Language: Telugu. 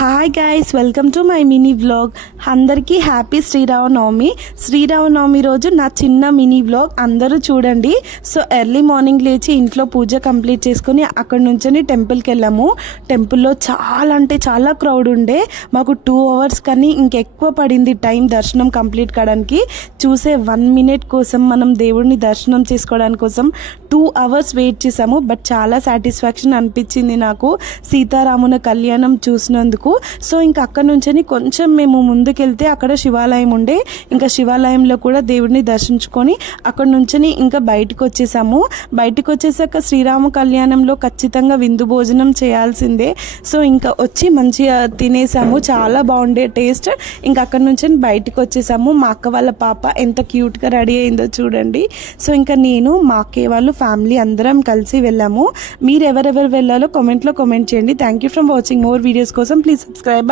Hi guys, welcome to my mini vlog. అందరికీ హ్యాపీ శ్రీరామనవమి రోజు నా చిన్న మినీ వ్లాగ్ అందరూ చూడండి. సో ఎర్లీ మార్నింగ్ లేచి ఇంట్లో పూజ కంప్లీట్ చేసుకొని అక్కడ నుంచి టెంపుల్కి వెళ్ళాము. టెంపుల్లో చాలా అంటే చాలా క్రౌడ్ ఉండే. మాకు 2 hours కానీ ఇంకెక్కువ పడింది టైం దర్శనం కంప్లీట్ కావడానికి. చూసే 1 minute కోసం మనం దేవుడిని దర్శనం చేసుకోవడానికి కోసం 2 hours వెయిట్ చేసాము. బట్ చాలా సాటిస్ఫాక్షన్ అనిపించింది నాకు సీతారాముల కళ్యాణం చూసినందుకు. సో ఇంకా అక్కడ నుంచి కొంచెం మేము ముందుకెళ్తే అక్కడ శివాలయం ఉండే. ఇంకా శివాలయంలో కూడా దేవుడిని దర్శించుకొని అక్కడ నుంచి ఇంకా బయటకు వచ్చేసాము. బయటకు వచ్చేసాక శ్రీరామ కళ్యాణంలో ఖచ్చితంగా విందు భోజనం చేయాల్సిందే. సో ఇంకా వచ్చి మంచిగా తినేసాము, చాలా బాగుండే టేస్ట్. ఇంకా అక్కడ నుంచి బయటకు వచ్చేసాము. మా అక్క వాళ్ళ పాప ఎంత క్యూట్గా రెడీ అయిందో చూడండి. సో ఇంకా నేను మా అక్కయ్య వాళ్ళు ఫ్యామిలీ అందరం కలిసి వెళ్ళాము. మీరు ఎవరెవరు వెళ్ళాలో కామెంట్లో కామెంట్ చేయండి. Thank you for watching. More videos కోసం ప్లీజ్ సబ్స్క్రైబ్.